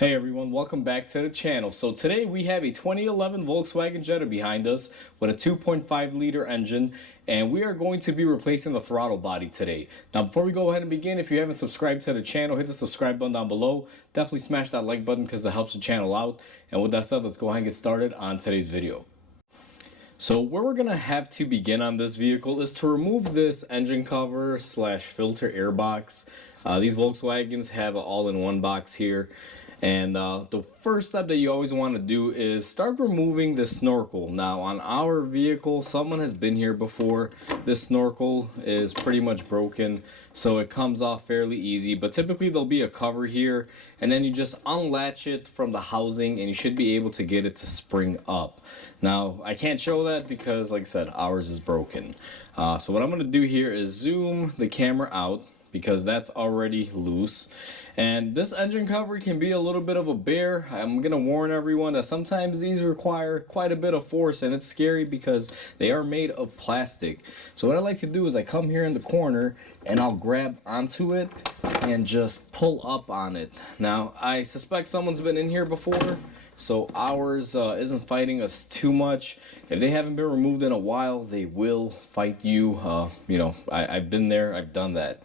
Hey everyone, welcome back to the channel. So today we have a 2011 Volkswagen Jetta behind us with a 2.5 liter engine, and we are going to be replacing the throttle body today. Now before we go ahead and begin, if you haven't subscribed to the channel, hit the subscribe button down below. Definitely smash that like button because it helps the channel out. And with that said, let's go ahead and get started on today's video. So where we're gonna have to begin on this vehicle is to remove this engine cover slash filter air box. These Volkswagens have an all-in-one box here. And the first step that you always want to do is start removing the snorkel. Now on our vehicle, someone has been here before. This snorkel is pretty much broken, so it comes off fairly easy, but typically there'll be a cover here, and then you just unlatch it from the housing and you should be able to get it to spring up. Now I can't show that because, like I said, ours is broken. So what I'm going to do here is zoom the camera out, because that's already loose. And this engine cover can be a little bit of a bear. I'm gonna warn everyone that sometimes these require quite a bit of force, and it's scary because they are made of plastic. So what I like to do is I come here in the corner and I'll grab onto it and just pull up on it. Now I suspect someone's been in here before, so ours isn't fighting us too much. If they haven't been removed in a while, they will fight you. I've been there, I've done that.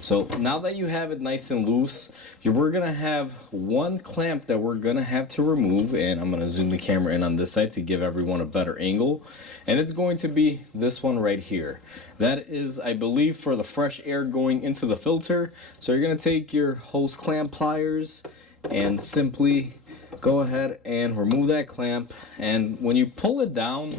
So now that you have it nice and loose, we're gonna have one clamp that we're gonna have to remove, and I'm gonna zoom the camera in on this side to give everyone a better angle. And it's going to be this one right here. That is, I believe, for the fresh air going into the filter. So you're gonna take your hose clamp pliers and simply go ahead and remove that clamp. And when you pull it down,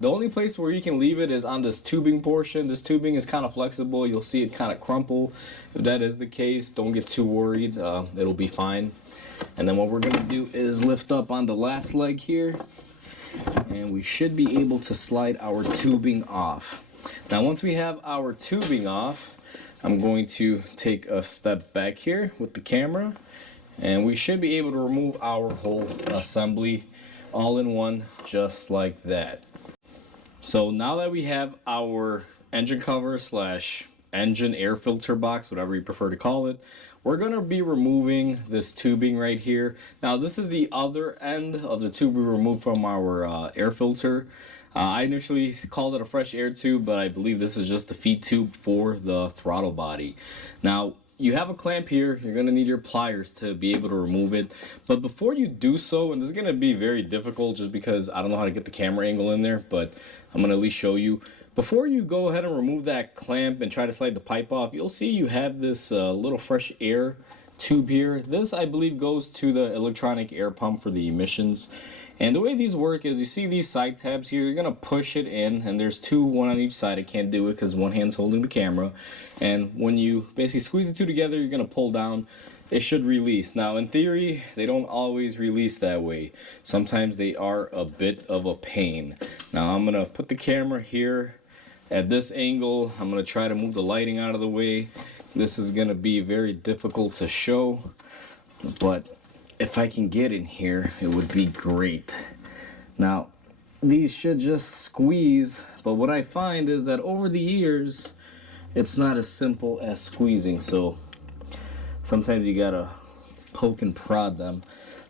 the only place where you can leave it is on this tubing portion. This tubing is kind of flexible. You'll see it kind of crumple. If that is the case, don't get too worried. It'll be fine. And then what we're going to do is lift up on the last leg here, and we should be able to slide our tubing off. Now once we have our tubing off, I'm going to take a step back here with the camera, and we should be able to remove our whole assembly all in one, just like that. So now that we have our engine cover slash engine air filter box, whatever you prefer to call it, we're going to be removing this tubing right here. Now this is the other end of the tube we removed from our air filter. I initially called it a fresh air tube, but I believe this is just the feed tube for the throttle body. Now you have a clamp here. You're going to need your pliers to be able to remove it. But before you do so, and this is going to be very difficult just because I don't know how to get the camera angle in there, but I'm going to at least show you. Before you go ahead and remove that clamp and try to slide the pipe off, you'll see you have this little fresh air tube here. This, I believe, goes to the electronic air pump for the emissions. And the way these work is, you see these side tabs here, you're going to push it in, and there's two, one on each side. I can't do it because one hand's holding the camera. And when you basically squeeze the two together, you're going to pull down. It should release. Now in theory, they don't always release that way. Sometimes they are a bit of a pain. Now I'm going to put the camera here at this angle. I'm going to try to move the lighting out of the way. This is going to be very difficult to show, but if I can get in here, it would be great. Now, these should just squeeze, but what I find is that over the years, it's not as simple as squeezing, so sometimes you gotta poke and prod them.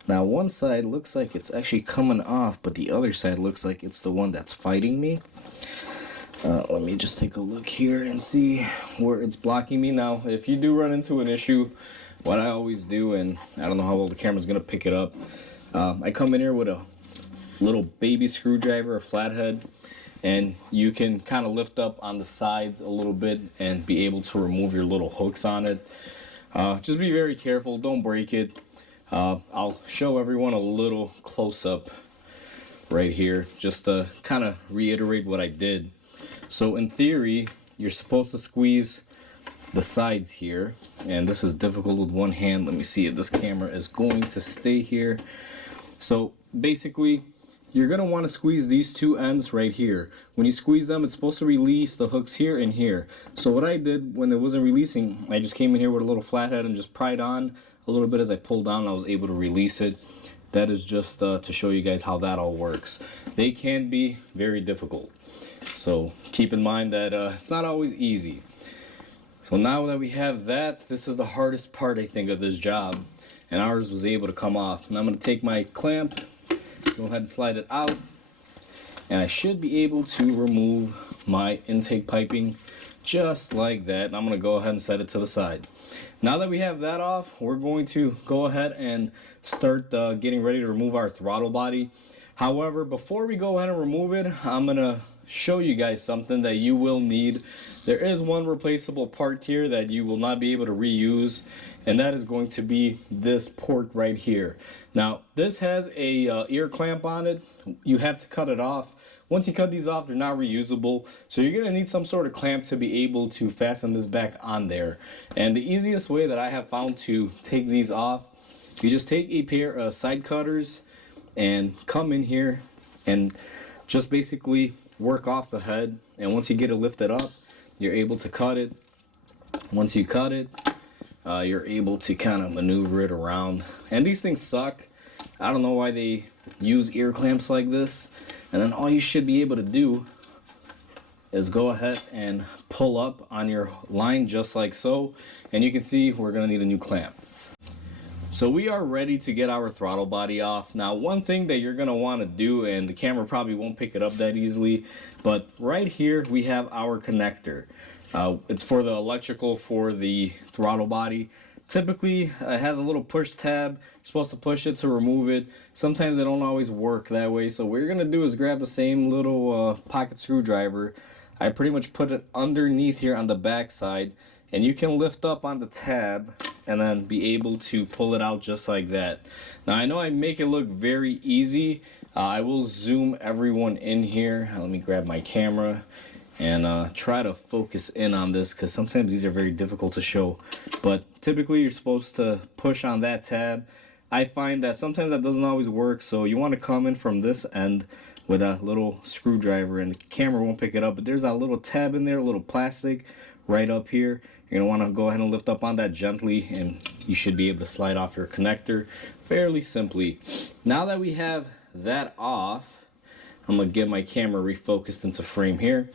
Now, one side looks like it's actually coming off, but the other side looks like it's the one that's fighting me. Let me just take a look here and see where it's blocking me. Now, if you do run into an issue, what I always do, and I don't know how well the camera's gonna pick it up, I come in here with a little baby screwdriver, a flathead, and you can kind of lift up on the sides a little bit and be able to remove your little hooks on it. Just be very careful, don't break it. I'll show everyone a little close-up right here, just to kind of reiterate what I did. So in theory, you're supposed to squeeze the sides here, and this is difficult with one hand. Let me see if this camera is going to stay here. So basically, you're going to want to squeeze these two ends right here. When you squeeze them, it's supposed to release the hooks here and here. So what I did when it wasn't releasing, I just came in here with a little flathead and just pried on a little bit. As I pulled down, I was able to release it. That is just to show you guys how that all works. They can be very difficult, so keep in mind that it's not always easy. So now that we have that, this is the hardest part, I think, of this job. and ours was able to come off. And I'm going to take my clamp, go ahead and slide it out, and I should be able to remove my intake piping just like that. And I'm going to go ahead and set it to the side. Now that we have that off, we're going to go ahead and start getting ready to remove our throttle body. However, before we go ahead and remove it, I'm going to show you guys something that you will need. There is one replaceable part here that you will not be able to reuse, and that is going to be this port right here. Now, this has a ear clamp on it. You have to cut it off. Once you cut these off, they're not reusable, so you're going to need some sort of clamp to be able to fasten this back on there. And the easiest way that I have found to take these off, you just take a pair of side cutters and come in here and just basically work off the head, and once you get it lifted up, you're able to cut it. Once you cut it, you're able to kind of maneuver it around. And these things suck. I don't know why they use ear clamps like this. And then all you should be able to do is go ahead and pull up on your line just like so, and you can see we're going to need a new clamp. So we are ready to get our throttle body off. Now, one thing that you're going to want to do, and the camera probably won't pick it up that easily, but right here we have our connector. It's for the electrical for the throttle body. Typically, it has a little push tab. You're supposed to push it to remove it. Sometimes they don't always work that way. So what you're going to do is grab the same little pocket screwdriver. I pretty much put it underneath here on the back side, and you can lift up on the tab and then be able to pull it out just like that. Now, I know I make it look very easy. I will zoom everyone in here. Let me grab my camera and try to focus in on this, because sometimes these are very difficult to show. But typically you're supposed to push on that tab. I find that sometimes that doesn't always work, so you want to come in from this end with a little screwdriver, and the camera won't pick it up, but there's a little tab in there, a little plastic right up here. You're going to want to go ahead and lift up on that gently, and you should be able to slide off your connector fairly simply. Now that we have that off, I'm going to get my camera refocused into frame here.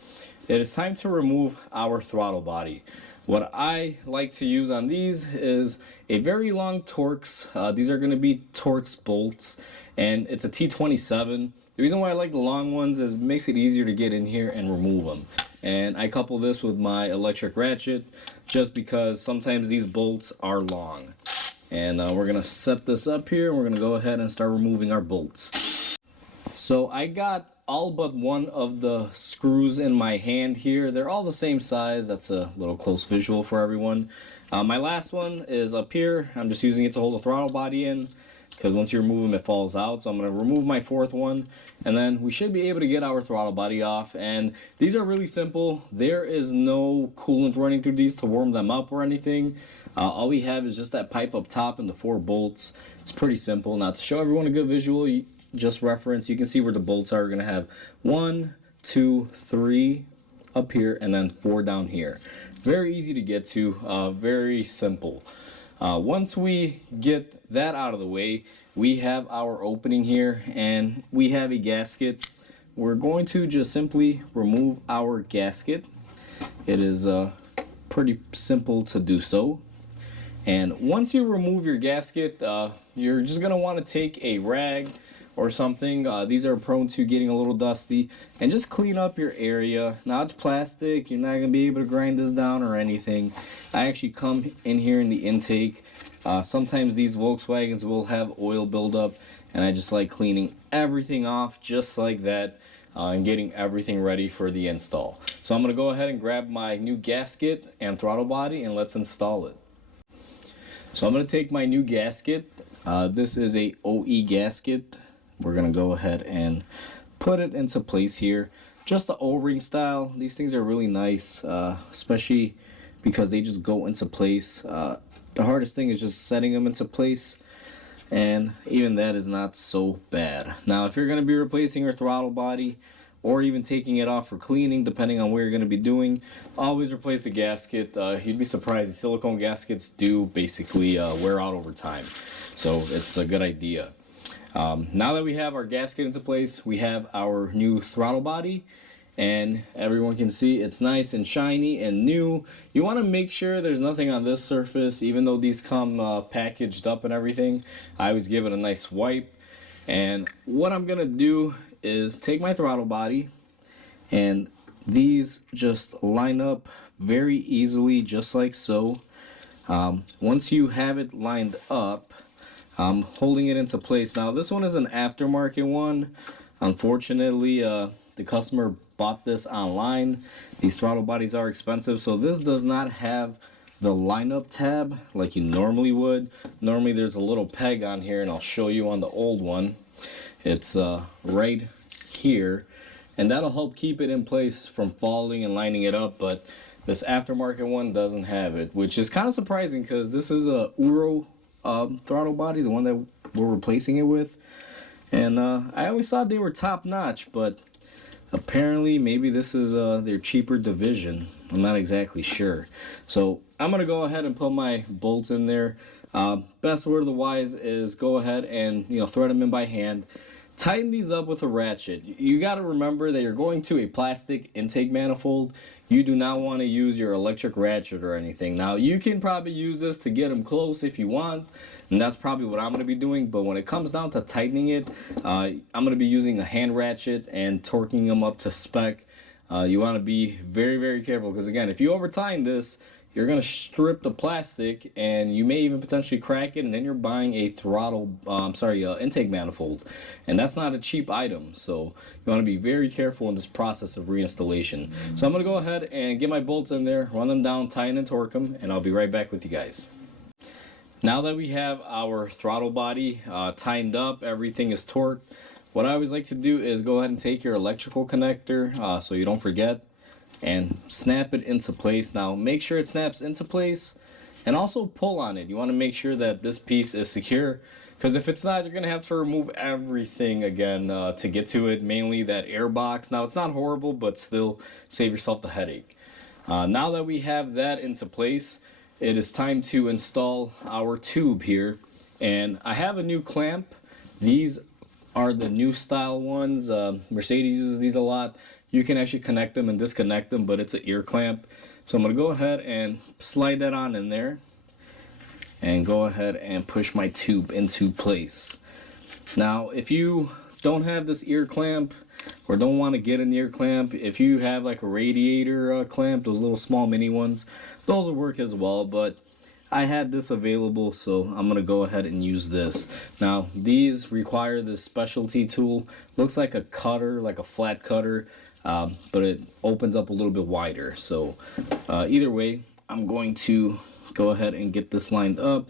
It is time to remove our throttle body. What I like to use on these is a very long Torx. These are going to be Torx bolts, and it's a T27. The reason why I like the long ones is it makes it easier to get in here and remove them. And I couple this with my electric ratchet just because sometimes these bolts are long. And we're going to set this up here, and we're going to go ahead and start removing our bolts. So I got all but one of the screws in my hand here. They're all the same size. That's a little close visual for everyone. My last one is up here. I'm just using it to hold the throttle body in, because once you remove them, it falls out. So I'm going to remove my fourth one, and then we should be able to get our throttle body off. And these are really simple. There is no coolant running through these to warm them up or anything. All we have is just that pipe up top and the 4 bolts. It's pretty simple. Now, to show everyone a good visual, just reference, you can see where the bolts are. We're going to have 1, 2, 3 up here, and then 4 down here. Very easy to get to, very simple. Once we get that out of the way, we have our opening here, and we have a gasket. We're going to just simply remove our gasket. It is pretty simple to do so. And once you remove your gasket, you're just going to want to take a rag or something. These are prone to getting a little dusty, and just clean up your area. Now, it's plastic. You're not going to be able to grind this down or anything. I actually come in here in the intake. Sometimes these Volkswagens will have oil buildup, and I just like cleaning everything off just like that, and getting everything ready for the install. So I'm going to go ahead and grab my new gasket and throttle body, and let's install it. So I'm going to take my new gasket. This is a OE gasket. We're going to go ahead and put it into place here. Just the O-ring style. These things are really nice, especially because they just go into place. The hardest thing is just setting them into place, and even that is not so bad. Now, if you're going to be replacing your throttle body or even taking it off for cleaning, depending on what you're going to be doing, always replace the gasket. You'd be surprised. The silicone gaskets do basically wear out over time, so it's a good idea. Now that we have our gasket into place, we have our new throttle body, and everyone can see it's nice and shiny and new. You want to make sure there's nothing on this surface, even though these come packaged up and everything. I always give it a nice wipe. And what I'm gonna do is take my throttle body, and these just line up very easily, just like so. Once you have it lined up, I'm holding it into place. Now this one is an aftermarket one. Unfortunately, the customer bought this online. These throttle bodies are expensive, so this does not have the lineup tab like you normally would. Normally there's a little peg on here, and I'll show you on the old one. It's right here, and that'll help keep it in place from falling and lining it up, but this aftermarket one doesn't have it, which is kind of surprising because this is a Uro throttle body, the one that we're replacing it with. And I always thought they were top notch, but apparently maybe this is their cheaper division. I'm not exactly sure. So I'm gonna go ahead and put my bolts in there. Best word of the wise is go ahead and thread them in by hand. Tighten these up with a ratchet. You got to remember that you're going to a plastic intake manifold. You do not want to use your electric ratchet or anything. Now you can probably use this to get them close if you want, and that's probably what I'm going to be doing. But when it comes down to tightening it, I'm going to be using a hand ratchet and torquing them up to spec. You want to be very, very careful, because again, if you over tighten this, you're going to strip the plastic, and you may even potentially crack it, and then you're buying a throttle, intake manifold. And that's not a cheap item, so you want to be very careful in this process of reinstallation. So I'm going to go ahead and get my bolts in there, run them down, tighten and torque them, and I'll be right back with you guys. Now that we have our throttle body tightened up, everything is torqued, what I always like to do is go ahead and take your electrical connector so you don't forget, and snap it into place. Now make sure it snaps into place, and also pull on it. You want to make sure that this piece is secure, because if it's not, you're going to have to remove everything again to get to it, mainly that air box. Now it's not horrible, but still save yourself the headache. Now that we have that into place, it is time to install our tube here, and I have a new clamp. These are the new style ones. Mercedes uses these a lot. You can actually connect them and disconnect them, but it's an ear clamp. So I'm going to go ahead and slide that on in there, and go ahead and push my tube into place. Now if you don't have this ear clamp, or don't want to get an ear clamp, if you have like a radiator clamp, those little small mini ones, those will work as well, but I had this available, so I'm going to go ahead and use this. Now these require this specialty tool. Looks like a cutter, like a flat cutter, but it opens up a little bit wider. So either way, I'm going to go ahead and get this lined up,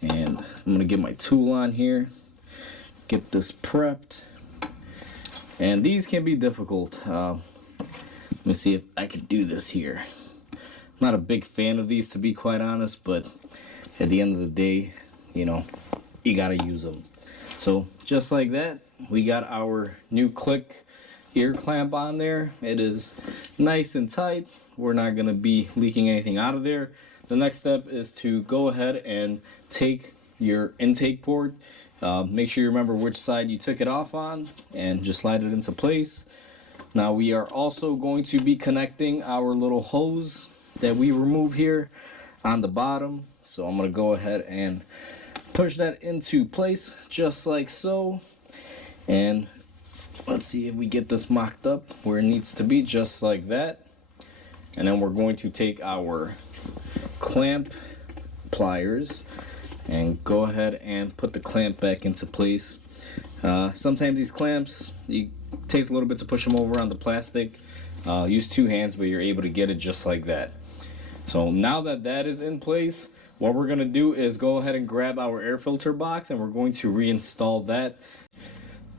and I'm going to get my tool on here, get this prepped. And these can be difficult. Let me see if I can do this here. I'm not a big fan of these, to be quite honest, but at the end of the day, you gotta use them. So just like that, we got our new click ear clamp on there. It is nice and tight. We're not gonna be leaking anything out of there. The next step is to go ahead and take your intake port. Make sure you remember which side you took it off on, and just slide it into place. Now we are also going to be connecting our little hose that we removed here on the bottom. So I'm going to go ahead and push that into place just like so. And let's see if we get this mocked up where it needs to be, just like that. And then we're going to take our clamp pliers and go ahead and put the clamp back into place. Sometimes these clamps, it takes a little bit to push them over on the plastic. Use two hands, but you're able to get it just like that. So now that that is in place, what we're going to do is go ahead and grab our air filter box, and we're going to reinstall that.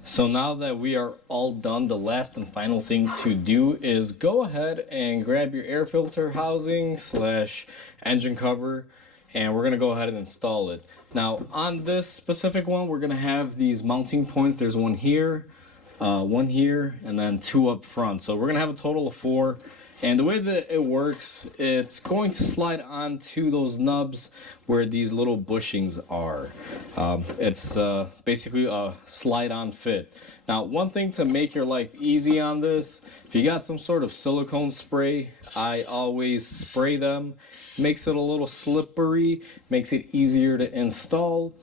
So now that we are all done, the last and final thing to do is go ahead and grab your air filter housing / engine cover, and we're going to go ahead and install it. Now on this specific one, we're going to have these mounting points. There's one here, and then two up front. So we're going to have a total of 4. And the way that it works, it's going to slide onto those nubs where these little bushings are. It's basically a slide-on fit. Now, one thing to make your life easy on this, if you got some sort of silicone spray, I always spray them. Makes it a little slippery, makes it easier to install.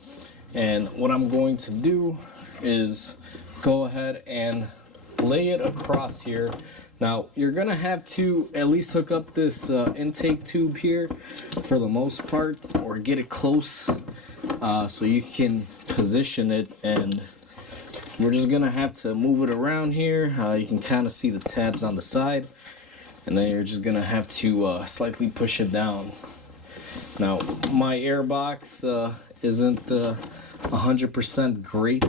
And what I'm going to do is go ahead and lay it across here. Now, you're gonna have to at least hook up this intake tube here for the most part, or get it close so you can position it, and we're just gonna have to move it around here. You can kind of see the tabs on the side, and then you're just gonna have to slightly push it down. Now, my air box isn't 100% great,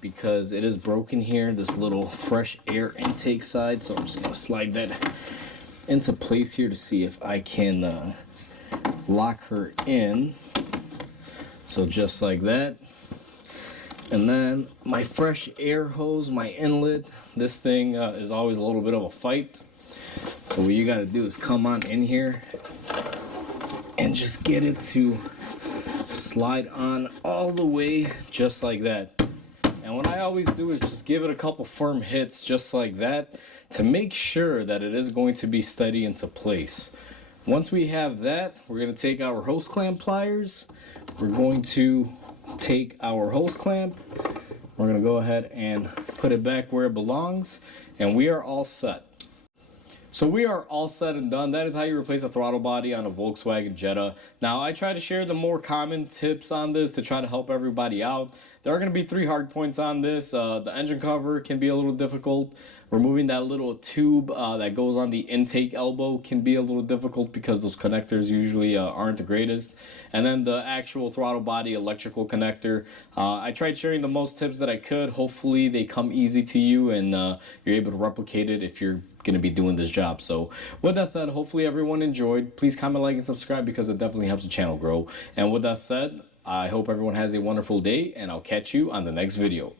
because it is broken here, this little fresh air intake side. So I'm just gonna slide that into place here to see if I can lock her in. So just like that. And then my fresh air hose, my inlet, this thing is always a little bit of a fight. So what you gotta do is come on in here and just get it to slide on all the way, just like that. And what I always do is just give it a couple firm hits just like that to make sure that it is going to be steady into place. Once we have that, we're going to take our hose clamp pliers. We're going to take our hose clamp. We're going to go ahead and put it back where it belongs, and we are all set. So we are all set and done. That is how you replace a throttle body on a Volkswagen Jetta. Now, I try to share the more common tips on this to try to help everybody out. There are going to be 3 hard points on this. The engine cover can be a little difficult. Removing that little tube that goes on the intake elbow can be a little difficult because those connectors usually aren't the greatest. And then the actual throttle body electrical connector. I tried sharing the most tips that I could. Hopefully they come easy to you and you're able to replicate it if you're going to be doing this job. So with that said, hopefully everyone enjoyed. Please comment, like, and subscribe because it definitely helps the channel grow. And with that said, I hope everyone has a wonderful day, and I'll catch you on the next video.